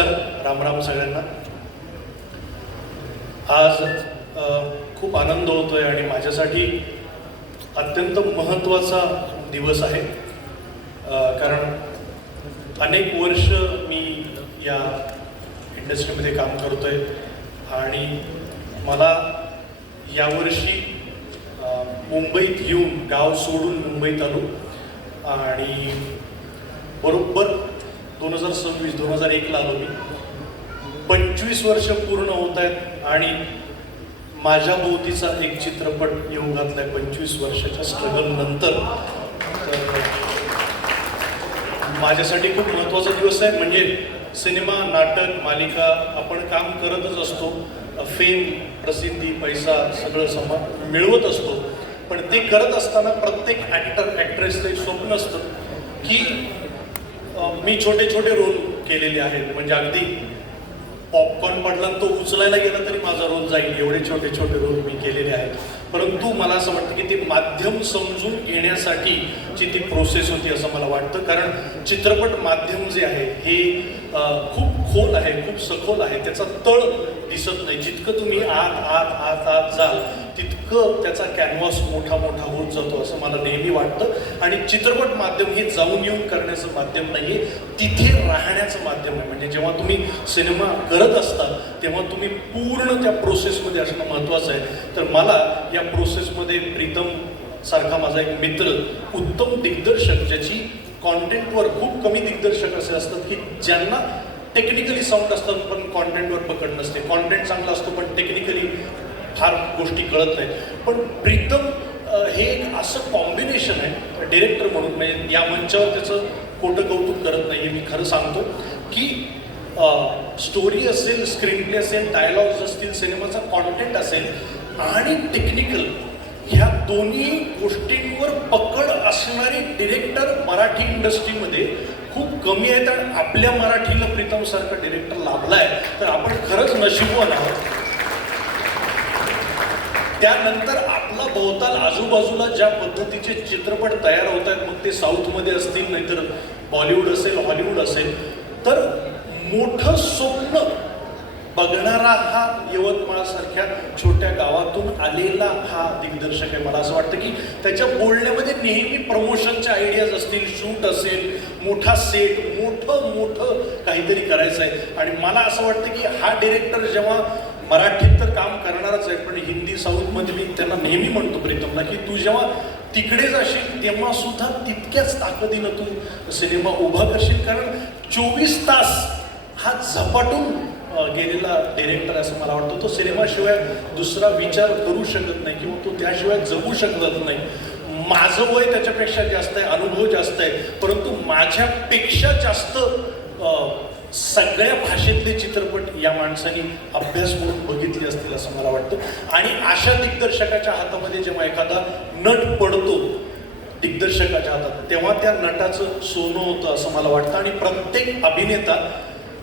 नमस्कार, राम राम सगळ्यांना. आज खूप आनंद होतोय आणि माझ्यासाठी अत्यंत महत्त्वाचा दिवस आहे. कारण अनेक वर्ष मी या इंडस्ट्रीमध्ये काम करतोय आणि मला यावर्षी मुंबईत येऊन गाव सोडून मुंबईत आलो आणि बरोबर 2001 आलो मी. 25 वर्ष पूर्ण होत आहेत आणि माझ्या भोवतीचा एक चित्रपट येऊ घातलाय 25 वर्षाच्या स्ट्रगल नंतर. तर माझ्यासाठी खूप महत्त्वाचा दिवस आहे. म्हणजे सिनेमा, नाटक, मालिका आपण काम करतच असतो, फेम, प्रसिद्धी, पैसा सगळं मिळवत असतो. पण ते करत असताना प्रत्येक ॲक्टर ॲक्ट्रेसचं एक स्वप्न असतं की मी छोटे छोटे रोल केलेले आहेत. म्हणजे अगदी पॉपकॉर्न पडला तो उचलायला गेला तरी माझा रोल जाईल, एवढे छोटे छोटे रोल मी केलेले आहेत. परंतु मला असं वाटतं की ते माध्यम समजून घेण्यासाठीची ती प्रोसेस होती असं मला वाटतं. कारण चित्रपट माध्यम जे आहे हे खूप खोल आहे, खूप सखोल आहे. त्याचा तळ दिसत नाही. जितकं तुम्ही आत आत आत आत जाल तितकं त्याचा कॅनव्हास मोठा मोठा होत जातो असं मला नेहमी वाटतं. आणि चित्रपट माध्यम हे जाऊन येऊन करण्याचं माध्यम नाही आहे, तिथे राहण्याचं माध्यम आहे. म्हणजे जेव्हा तुम्ही सिनेमा करत असता तेव्हा तुम्ही पूर्ण त्या प्रोसेसमध्ये असणं महत्त्वाचं आहे. तर मला या प्रोसेसमध्ये प्रीतम सारखा माझा एक मित्र, उत्तम दिग्दर्शक, ज्याची कॉन्टेंटवर खूप कमी दिग्दर्शक असे असतात की ज्यांना टेक्निकली साऊंड असतात पण कॉन्टेंटवर पकड नसते. कॉन्टेंट चांगला असतो पण टेक्निकली फार गोष्टी कळत नाही. पण प्रीतम हे एक असं कॉम्बिनेशन आहे डिरेक्टर म्हणून. म्हणजे या मंचावर त्याचं खोटं कौतुक करत नाही, मी खरं सांगतो की स्टोरी असेल, स्क्रीन प्ले असेल, डायलॉग्स असतील, सिनेमाचा कॉन्टेंट असेल आणि टेक्निकल, ह्या दोन्ही गोष्टींवर पकड असणारे डिरेक्टर मराठी इंडस्ट्रीमध्ये खूप कमी आहेत. आणि आपल्या मराठीला प्रीतम सारखा डिरेक्टर लाभलाय तर आपण खरंच नशीबवान आहोत. त्यानंतर आपला भोवताल आजूबाजूला ज्या पद्धतीचे चित्रपट तयार होत आहेत, मग ते साऊथमध्ये असतील, नाहीतर बॉलिवूड असेल, हॉलिवूड असेल, तर मोठं स्वप्न बघणारा हा यवतमाळसारख्या छोट्या गावातून आलेला हा दिग्दर्शक आहे. मला असं वाटतं की त्याच्या बोलण्यामध्ये नेहमी प्रमोशनच्या आयडियाज असतील, शूट असेल, मोठा सेट, मोठं मोठं काहीतरी करायचं आहे. आणि मला असं वाटतं की हा डिरेक्टर जेव्हा मराठीत तर काम करणारच आहे, पण हिंदी, साऊथमध्ये मी त्यांना नेहमी म्हणतो प्रीतमला की तू जेव्हा तिकडे जाशील तेव्हा सुद्धा तितक्याच ताकदीनं तू सिनेमा उभा करशील. कारण 24 तास हा झपाटून गेलेला डिरेक्टर असं मला वाटतं. तो सिनेमाशिवाय दुसरा विचार करू शकत नाही किंवा तो त्याशिवाय जगू शकत नाही. माझं वय त्याच्यापेक्षा जास्त आहे, अनुभव जास्त आहे, परंतु माझ्यापेक्षा जास्त सगळ्या भाषेतले चित्रपट या माणसाने अभ्यास करून बघितले असतील असं मला वाटतं. आणि अशा दिग्दर्शकाच्या हातामध्ये जेव्हा एखादा नट पडतो दिग्दर्शकाच्या हातात, तेव्हा त्या नटाचं सोनं होतं असं मला वाटतं. आणि प्रत्येक अभिनेता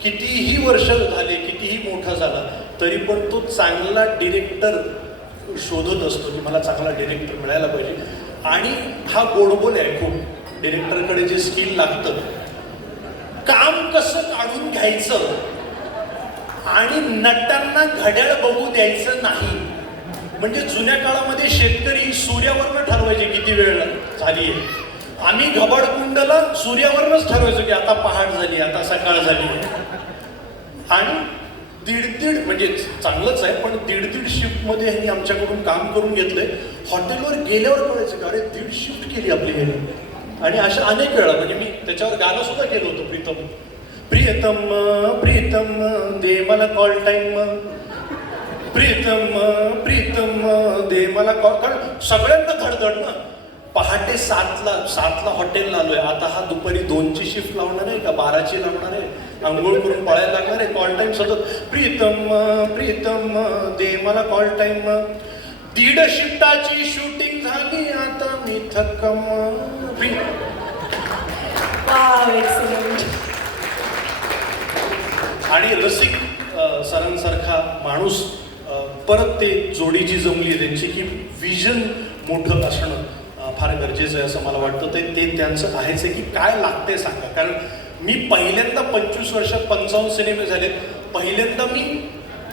कितीही वर्ष झाले, कितीही मोठा झाला, तरी पण तो चांगला डिरेक्टर शोधत असतो की मला चांगला डिरेक्टर मिळायला पाहिजे. आणि हा गोडबोल आहे खूप. डिरेक्टरकडे जे स्किल लागतं, काम कसं काढून घ्यायचं आणि नटांना घड्याळ बघू द्यायचं नाही. म्हणजे जुन्या काळामध्ये शेतकरी सूर्यावरनं ठरवायचे किती वेळ झाली आहे. आम्ही घबाडकुंडला सूर्यावरनंच ठरवायचो की आता पहाट झाली, आता सकाळ झाली. आणि दीड म्हणजे चांगलंच आहे, पण दीड शिफ्टमध्ये ह्यांनी आमच्याकडून काम करून घेतलंय. हॉटेलवर गेल्यावर कळायचं का अरे 1.5 शिफ्ट केली आपली ह्यांनी. आणि अशा अनेक वेळा म्हणजे मी त्याच्यावर गाणं सुद्धा केलं होतं, प्रीतम प्रीतम प्रीतम दे मला कॉल टाईम, प्रीतम प्रीतम दे मला कॉल. कारण सगळ्यांना धडधड ना. पहाटे 7ला हॉटेलला आलोय, आता हा दुपारी 2ची शिफ्ट लावणार आहे का 12ची लावणार आहे, आंघोळ करून पळायला लागणार आहे. कॉल टाईम सतत प्रीतम प्रीतम दे मला कॉल टाईम. 1.5 शिफ्टाची शूटिंग झाली, आता मी थक्कम. आणि रसिक सरांसारखा माणूस परत ते जोडी जी जमली त्यांची की विजन मोठं असणं फार गरजेचं आहे असं मला वाटतं. ते त्यांचं आहेच आहे की काय लागतंय सांगा. कारण मी पहिल्यांदा 25 वर्षात 55 सिनेमे झालेत, पहिल्यांदा मी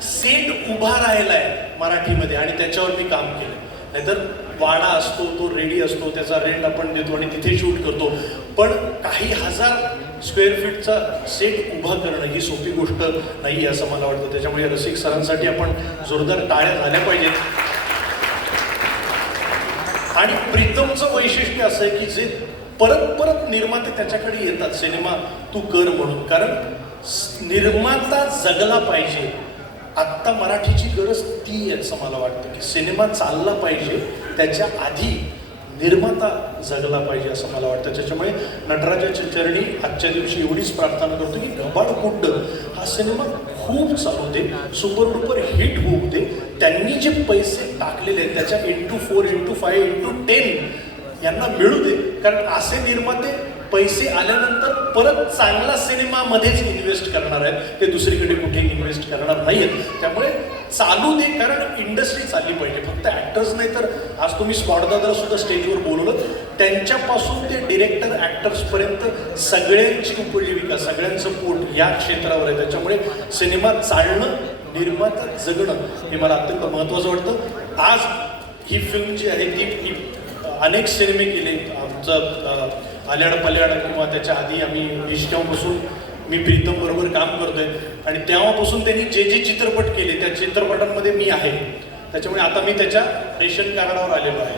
सेट उभा राहिलाय मराठीमध्ये आणि त्याच्यावर मी काम केलं. नाहीतर वाडा असतो, तो रेडी असतो, त्याचा रेंट आपण देतो आणि तिथे शूट करतो. पण काही हजार स्क्वेअर फीटचा सेट उभा करणं ही सोपी गोष्ट नाही असं मला वाटतं. त्याच्यामुळे रसिक सरांसाठी आपण जोरदार टाळ्या झाल्या पाहिजेत. आणि प्रीतमचं वैशिष्ट्य असं आहे की जे परत परत निर्माते त्याच्याकडे येतात, सिनेमा तू कर म्हणून. कारण निर्माता जगला पाहिजे. आत्ता मराठीची गरज ती आहे असं मला वाटतं की सिनेमा चालला पाहिजे, त्याच्या आधी निर्माता जगला पाहिजे असं मला वाटतं. त्याच्यामुळे नटराजाच्या चरणी आजच्या दिवशी एवढीच प्रार्थना करतो की घबाडकुंड हा सिनेमा खूप चालू दे, सुपर डुपर हिट होऊ दे. त्यांनी जे पैसे टाकलेले आहेत त्याच्या 4x, 5x, 10 यांना मिळू दे. कारण असे निर्माते पैसे आल्यानंतर परत चांगला सिनेमामध्येच इन्व्हेस्ट करणार आहेत, ते दुसरीकडे कुठे इन्व्हेस्ट करणार नाही आहेत. त्यामुळे चालू दे, कारण इंडस्ट्री चालली पाहिजे. फक्त ॲक्टर्स नाही तर आज तुम्ही स्पॉटदादाला सुद्धा स्टेजवर बोलवलं, त्यांच्यापासून ते डिरेक्टर ॲक्टर्सपर्यंत सगळ्यांची उपजीविका, सगळ्यांचं पोट या क्षेत्रावर आहे. त्याच्यामुळे सिनेमा चालणं, निर्माता जगणं हे मला अत्यंत महत्त्वाचं वाटतं. आज ही फिल्म जी आहे ती अनेक सिनेमे केले. आमचं आल्याड पल्याड किंवा त्याच्या आधी आम्ही इष्टांपासून मी प्रीतम बरोबर काम करतोय आणि तेव्हापासून त्यांनी जे जे चित्रपट केले त्या चित्रपटांमध्ये मी आहे. त्याच्यामुळे आता मी त्याच्या रेशन कार्डावर आलेलो आहे.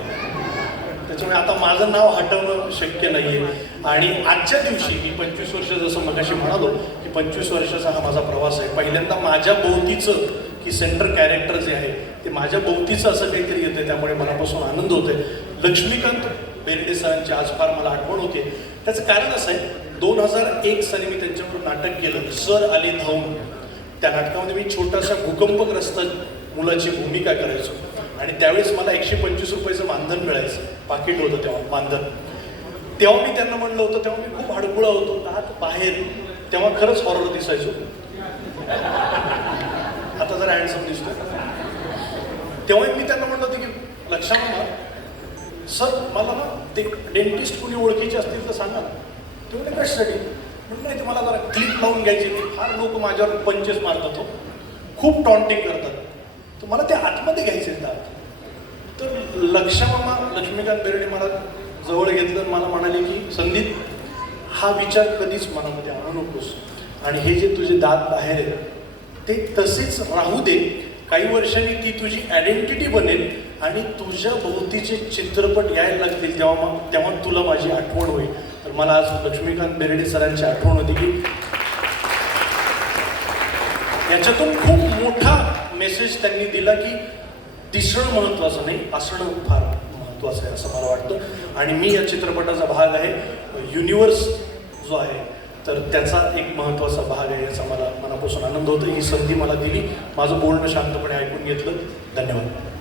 त्याच्यामुळे आता माझं नाव हटवणं शक्य नाही आहे. आणि आजच्या दिवशी मी 25 वर्ष, जसं मगाशी म्हणालो की 25 वर्षाचा हा माझा प्रवास आहे. पहिल्यांदा माझ्या भोवतीचं की सेंटर कॅरेक्टर जे आहे ते माझ्या भोवतीचं असं काहीतरी येतं, त्यामुळे मनापासून आनंद होतोय. लक्ष्मीकांत बेर्डे सरांची आज फार मला आठवण होते. त्याचं कारण असं आहे, 2001 साली मी त्यांच्यावर नाटक केलं, सर आले धावून. त्या नाटकामध्ये मी छोटासा भूकंपग्रस्त मुलाची भूमिका करायचो आणि त्यावेळेस मला 125 रुपयाचं मानधन मिळायचं, पाकिट होतं तेव्हा मानधन. तेव्हा मी त्यांना म्हणलं होतं, तेव्हा मी खूप हडकुळा होतो, आत बाहेर, तेव्हा खरंच हॉरर दिसायचो. आता जर हँडसम दिसतोय. तेव्हा मी त्यांना म्हणलं होतं की लक्षात सर मला ना ते डेंटिस्ट कोणी ओळखीचे असतील तर सांगा ना. तेवढे कशासाठी म्हणून नाही, ते मला जरा क्लिप लावून घ्यायचे. फार लोक माझ्यावर पंचेस मारतात, हो खूप टॉन्टिंग करतात, तर मला ते आतमध्ये घ्यायचे दात. तर लक्ष्मीकांत बेर्डे मला जवळ घेतलं आणि मला म्हणाले की संदीप, हा विचार कधीच मनामध्ये आणू नकोस आणि हे जे तुझे दात बाहेर आहेत ते तसेच राहू दे. काही वर्षांनी ती तुझी आयडेंटिटी बनेल आणि तुझ्या भोवतीचे चित्रपट यायला लागतील, तेव्हा तुला माझी आठवण होईल. तर मला आज लक्ष्मीकांत बेर्डे सरांची आठवण होती की याच्यातून खूप मोठा मेसेज त्यांनी दिला की दिसणं महत्त्वाचं नाही, असणं फार महत्त्वाचं आहे असं मला वाटतं. आणि मी या चित्रपटाचा भाग आहे. युनिवर्स जो आहे तर त्याचा एक महत्त्वाचा भाग आहे, याचा मला मनापासून आनंद होतो. ही संधी मला दिली, माझं बोलणं शांतपणे ऐकून घेतलं. धन्यवाद.